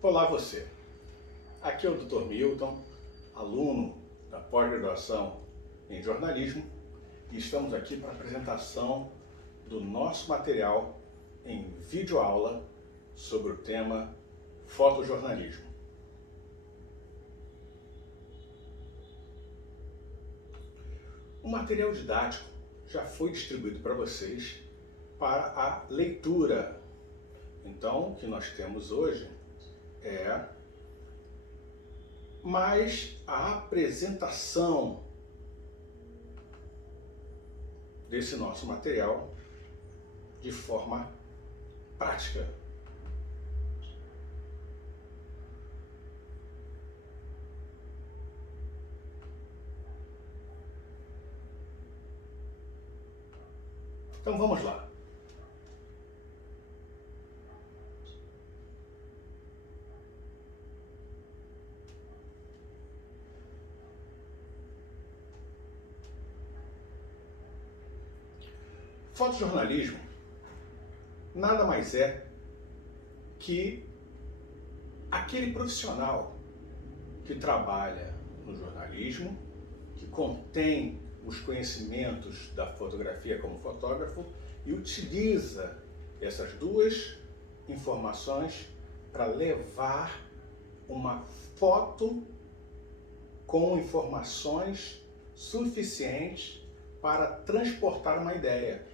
Olá você, aqui é o Dr. Milton, aluno da pós-graduação em jornalismo e estamos aqui para a apresentação do nosso material em videoaula sobre o tema fotojornalismo. O material didático já foi distribuído para vocês para a leitura. Então, o que nós temos hoje é mais a apresentação desse nosso material de forma prática. Então vamos lá. Fotojornalismo nada mais é que aquele profissional que trabalha no jornalismo, que contém os conhecimentos da fotografia como fotógrafo e utiliza essas duas informações para levar uma foto com informações suficientes para transportar uma ideia.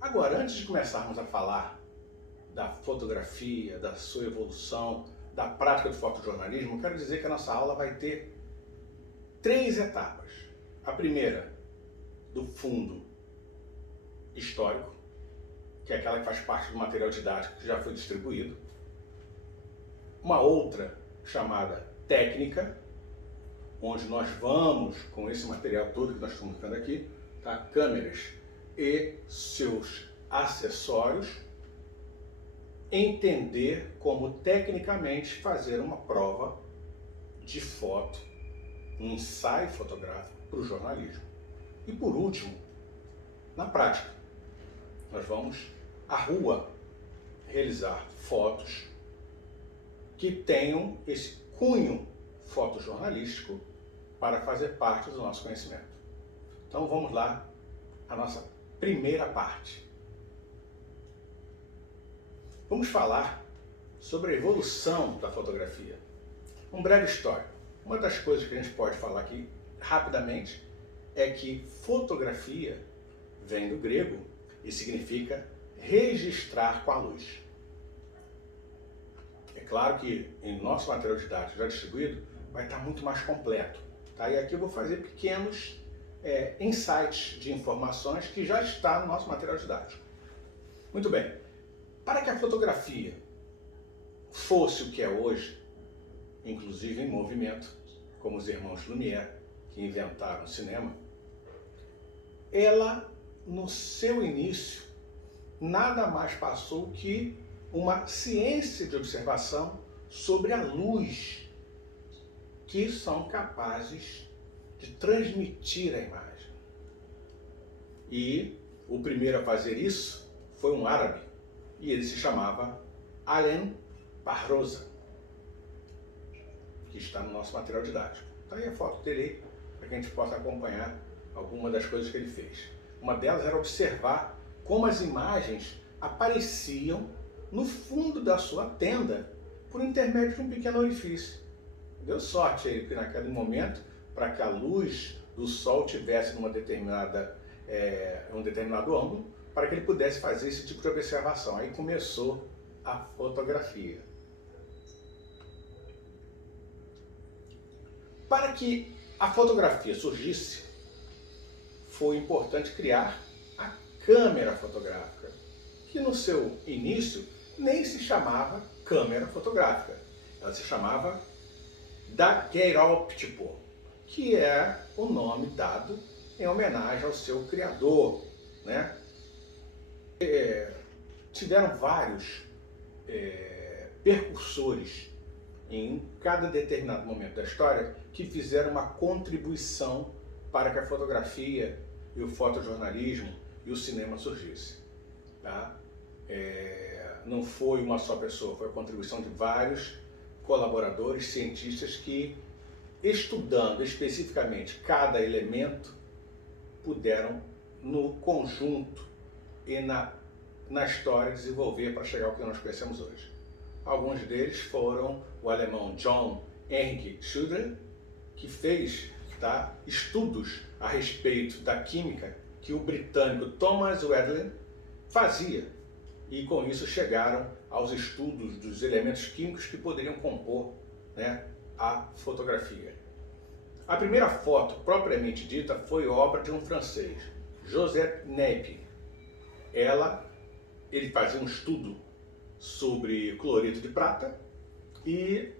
Agora, antes de começarmos a falar da fotografia, da sua evolução, da prática do fotojornalismo, quero dizer que a nossa aula vai ter 3 etapas. A primeira, do fundo histórico, que é aquela que faz parte do material didático que já foi distribuído. Uma outra, chamada técnica, onde nós vamos, com esse material todo que nós estamos vendo aqui, tá? Câmeras e seus acessórios, entender como tecnicamente fazer uma prova de foto, um ensaio fotográfico para o jornalismo. E por último, na prática, nós vamos à rua realizar fotos que tenham esse cunho fotojornalístico para fazer parte do nosso conhecimento. Então vamos lá, a nossa primeira parte. Vamos falar sobre a evolução da fotografia. Um breve histórico. Uma das coisas que a gente pode falar aqui rapidamente é que fotografia vem do grego e significa registrar com a luz. É claro que em nosso material didático já distribuído vai estar muito mais completo. Tá? E aqui eu vou fazer pequenos insights de informações que já está no nosso material didático. Muito bem. Para que a fotografia fosse o que é hoje, inclusive em movimento, como os irmãos Lumière, que inventaram o cinema, ela, no seu início, nada mais passou que uma ciência de observação sobre a luz que são capazes de transmitir a imagem. E o primeiro a fazer isso foi um árabe, e ele se chamava Alain Barroza, que está no nosso material didático. Está aí a foto dele, para que a gente possa acompanhar alguma das coisas que ele fez. Uma delas era observar como as imagens apareciam no fundo da sua tenda por intermédio de um pequeno orifício. Deu sorte aí, que naquele momento, para que a luz do sol tivesse um determinado ângulo, para que ele pudesse fazer esse tipo de observação. Aí começou a fotografia. Para que a fotografia surgisse, foi importante criar a câmera fotográfica, que no seu início nem se chamava câmera fotográfica. Ela se chamava daguerreotipo, que é o nome dado em homenagem ao seu criador, né? Tiveram vários percursores em cada determinado momento da história que fizeram uma contribuição para que a fotografia e o fotojornalismo e o cinema surgissem. Tá? não foi uma só pessoa, foi a contribuição de vários colaboradores, cientistas que, estudando especificamente cada elemento, puderam, no conjunto e na história, desenvolver para chegar ao que nós conhecemos hoje. Alguns deles foram o alemão John Henry Schüder, que fez estudos a respeito da química que o britânico Thomas Wedgwood fazia, e com isso chegaram aos estudos dos elementos químicos que poderiam compor, né, a fotografia. A primeira foto, propriamente dita, foi obra de um francês, Joseph Napier. Ele fazia um estudo sobre cloreto de prata e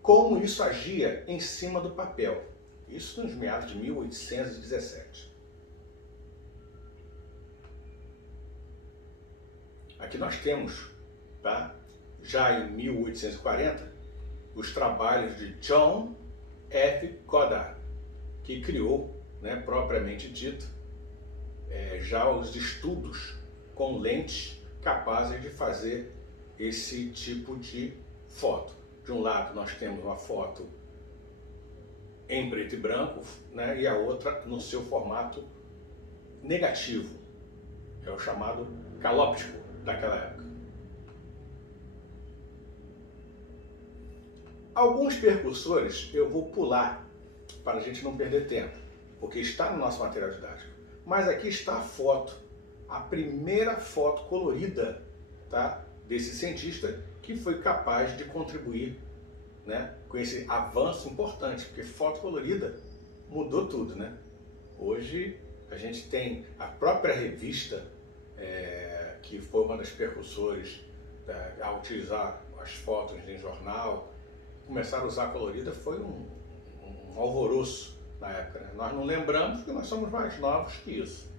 como isso agia em cima do papel. Isso nos meados de 1817. Aqui nós temos, já em 1840, os trabalhos de John F. Goddard, que criou, né, propriamente dito, já os estudos com lentes capazes de fazer esse tipo de foto. De um lado nós temos uma foto em preto e branco, né, e a outra no seu formato negativo, é o chamado calóptico daquela época. Alguns percursores eu vou pular para a gente não perder tempo, porque está no nosso material didático. Mas aqui está a foto, a primeira foto colorida, desse cientista que foi capaz de contribuir, né, com esse avanço importante, porque foto colorida mudou tudo, né? Hoje a gente tem a própria revista, que foi uma das percursores a utilizar as fotos em jornal. Começar a usar a colorida foi um alvoroço na época, né? Nós não lembramos porque nós somos mais novos que isso.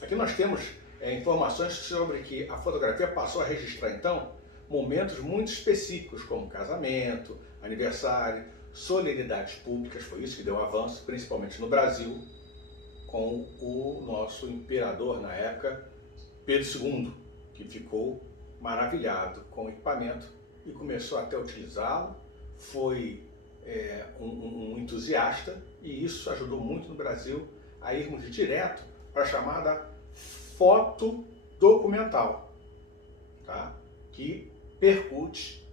Aqui nós temos informações sobre que a fotografia passou a registrar, então, momentos muito específicos, como casamento, aniversário, solenidades públicas. Foi isso que deu avanço, principalmente no Brasil, com o nosso imperador na época, Pedro II, que ficou maravilhado com o equipamento e começou até a utilizá-lo. Foi um entusiasta, e isso ajudou muito no Brasil a irmos direto para a chamada foto documental, que percute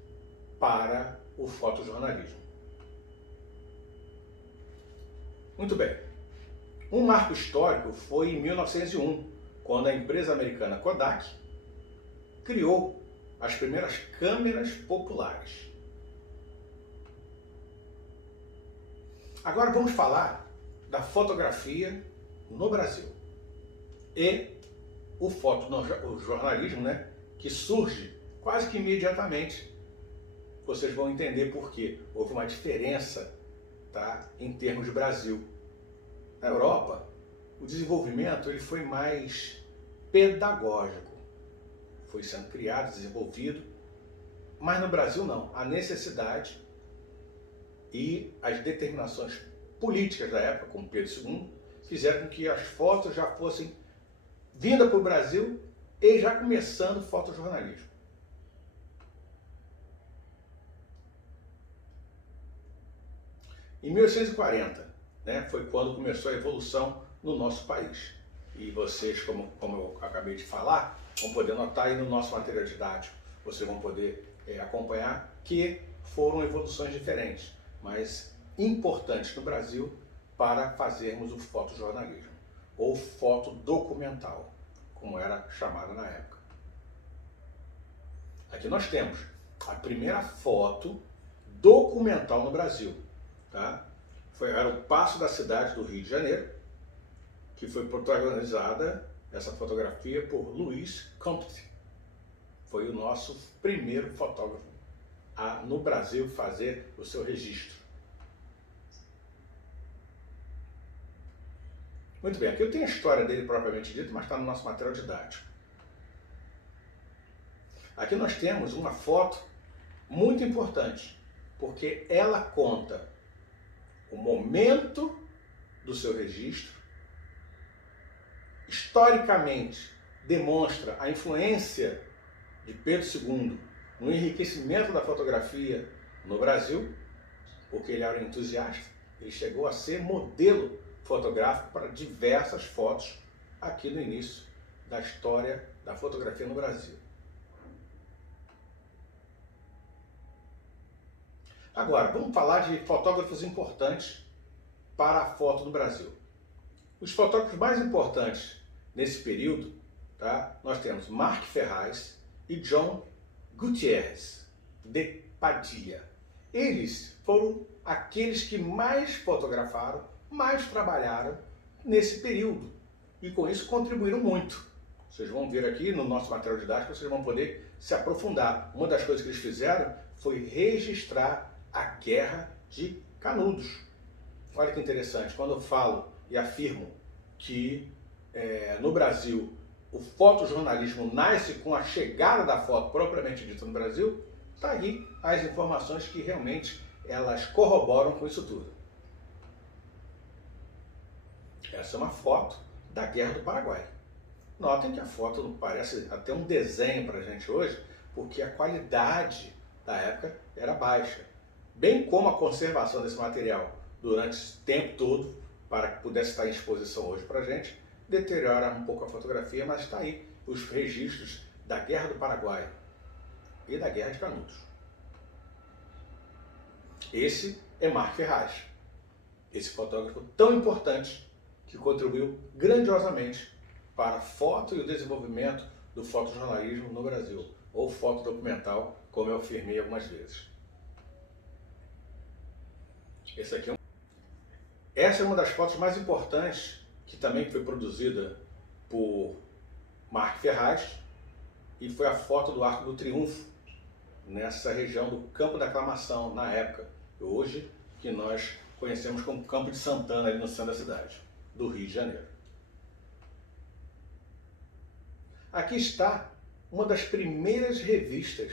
para o fotojornalismo. Muito bem. Um marco histórico foi em 1901, quando a empresa americana Kodak criou as primeiras câmeras populares. Agora vamos falar da fotografia no Brasil e o fotojornalismo, né, que surge quase que imediatamente. Vocês vão entender por quê. Houve uma diferença, em termos de Brasil. Na Europa, o desenvolvimento ele foi mais pedagógico. Foi sendo criado, desenvolvido, mas no Brasil não. A necessidade e as determinações políticas da época, como Pedro II, fizeram com que as fotos já fossem vindas para o Brasil e já começando o fotojornalismo. Em 1840, né, foi quando começou a evolução no nosso país. E vocês, como eu acabei de falar, vão poder notar aí no nosso material didático, vocês vão poder acompanhar que foram evoluções diferentes, mas importantes no Brasil para fazermos o fotojornalismo, ou fotodocumental, como era chamada na época. Aqui nós temos a primeira foto documental no Brasil. Era o Paço da Cidade do Rio de Janeiro, que foi protagonizada, essa fotografia, por Louis Comte. Foi o nosso primeiro fotógrafo no Brasil fazer o seu registro. Muito bem, aqui eu tenho a história dele propriamente dita, mas está no nosso material didático. Aqui nós temos uma foto muito importante, porque ela conta o momento do seu registro. Historicamente, demonstra a influência de Pedro II no enriquecimento da fotografia no Brasil, porque ele era um entusiasta. Ele chegou a ser modelo fotográfico para diversas fotos aqui no início da história da fotografia no Brasil. Agora, vamos falar de fotógrafos importantes para a foto no Brasil. Os fotógrafos mais importantes nesse período, tá? Nós temos Mark Ferraz e John Gutierrez de Padilla. Eles foram aqueles que mais fotografaram, mais trabalharam nesse período e com isso contribuíram muito. Vocês vão ver aqui no nosso material didático, vocês vão poder se aprofundar. Uma das coisas que eles fizeram foi registrar a Guerra de Canudos. Olha que interessante, quando eu falo e afirmo que no Brasil o fotojornalismo nasce com a chegada da foto propriamente dita no Brasil, está aí as informações que realmente elas corroboram com isso tudo. Essa é uma foto da Guerra do Paraguai. Notem que a foto parece até um desenho para a gente hoje, porque a qualidade da época era baixa. Bem como a conservação desse material durante esse tempo todo, para que pudesse estar em exposição hoje para a gente, deteriora um pouco a fotografia, mas está aí os registros da Guerra do Paraguai e da Guerra de Canudos. Esse é Mark Ferraz, esse fotógrafo tão importante que contribuiu grandiosamente para a foto e o desenvolvimento do fotojornalismo no Brasil, ou fotodocumental, como eu afirmei algumas vezes. Essa é uma das fotos mais importantes, que também foi produzida por Mark Ferraz, e foi a foto do Arco do Triunfo, nessa região do Campo da Aclamação, na época, hoje que nós conhecemos como Campo de Santana, ali no centro da cidade, do Rio de Janeiro. Aqui está uma das primeiras revistas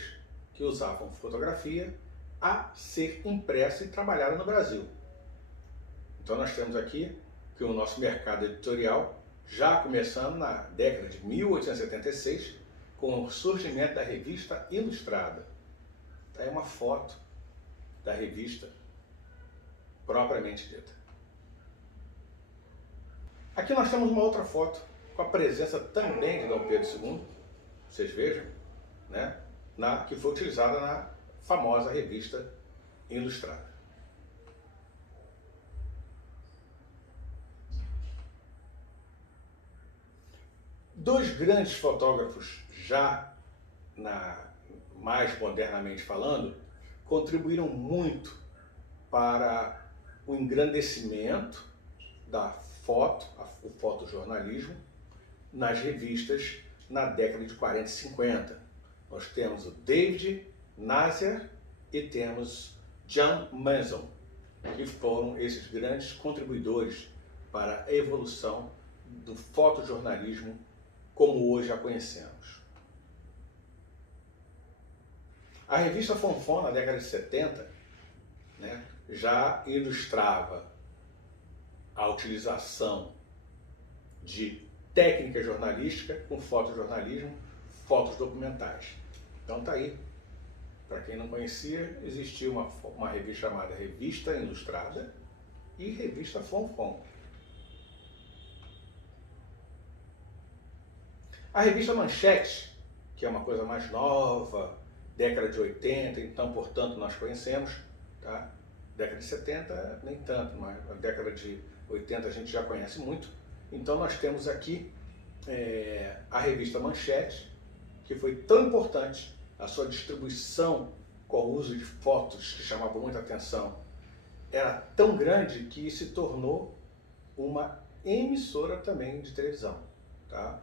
que usavam fotografia a ser impressa e trabalhada no Brasil. Então nós temos aqui que o nosso mercado editorial, já começando na década de 1876, com o surgimento da revista Ilustrada. Está aí uma foto da revista propriamente dita. Aqui nós temos uma outra foto com a presença também de Dom Pedro II, vocês vejam, né? Que foi utilizada na famosa revista Ilustrada. Dois grandes fotógrafos, já mais modernamente falando, contribuíram muito para o engrandecimento da foto, o fotojornalismo, nas revistas na década de 40 e 50. Nós temos o David Nasser e temos Jan Manson, que foram esses grandes contribuidores para a evolução do fotojornalismo como hoje a conhecemos. A revista Fonfon, na década de 70, né, já ilustrava a utilização de técnica jornalística com fotojornalismo, fotos documentais. Então tá aí. Para quem não conhecia, existia uma revista chamada Revista Ilustrada e Revista Fonfon. A revista Manchete, que é uma coisa mais nova, década de 80, então, portanto, nós conhecemos, tá? Década de 70, nem tanto, mas a década de 80 a gente já conhece muito. Então, nós temos aqui a revista Manchete, que foi tão importante, a sua distribuição com o uso de fotos que chamavam muita atenção, era tão grande que se tornou uma emissora também de televisão, tá?